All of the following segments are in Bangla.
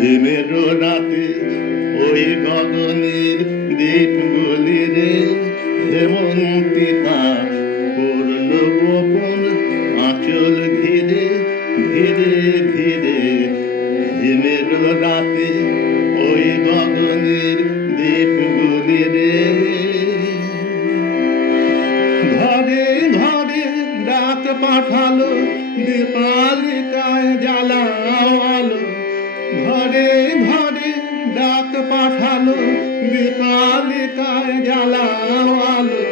হিমের রাতে ওই গগনের দ্বীপগুলি রে হেমন্তিতা পড়ল গোপন আঁচল ঘিরে ধীরে ধীরে। হিমের রাতে ওই গগনের দ্বীপগুলি রে ঘরে ঘরে ডাক পাঠালো দীপালিকায় জ্বালাও আলো। ঘরে ঘরে ডাক পাঠালো দীপালিকায় জ্বালাও আলো।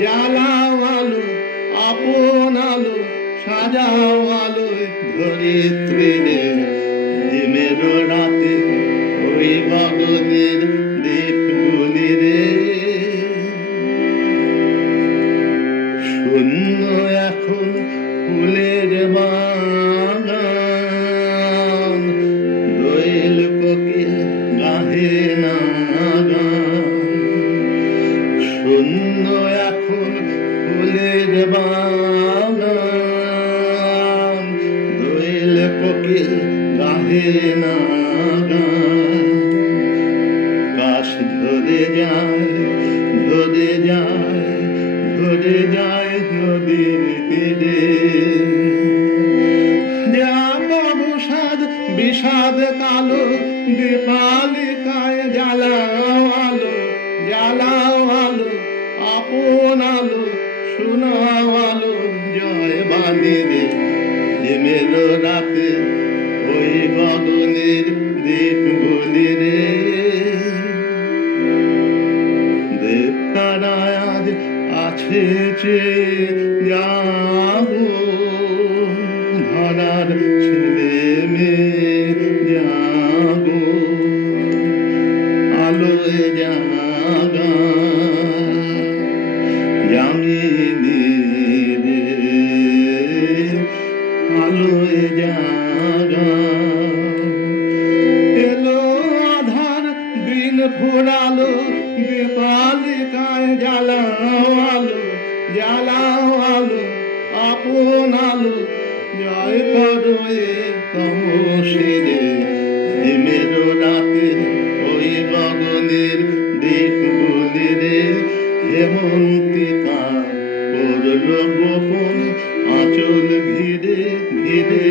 জ্বালাও আলো আপন আলো সাজাও আলো ধরিত্রীরে। হিমের রাতে ওই গগনের দ্বীপগুলি রে শূন্য এখন ফুলের বাগান। দোয়েল কোকিল গাহে না গান। শূন্য এখন ফুলের বাগান। দোয়েল কোকিল গাহে না গান। কাশ ঝরে যায় ঝরে যায় ঝরে যায় নদীর তীরে। বিষাদ বিষাদ কালো দীপালিকায় জ্বালাও আলো। জ্বালাও আলো আপন আলো শোনাও আলো জয় বাণী রে। হিমের রাতে ওই গগনের দ্বীপগুলি রে দেবতারায় আজ আছে চেয়ে যাবো। ধরার ছেলে মেয়ে যাবো আলোয় জাগা জামিনী রে আলোয় জাগা। এলো আধার দিন ফুরালো দীপালিকায় জ্বালাও আলো। জ্বালাও আলো আপন আলো জয় করো এ তমসিরে। হিমের রাতে ওই গগনের দ্বীপগুলি রে হেমন্তিকা পড়ল গোপন আঁচল ঘিরে ঘিরে।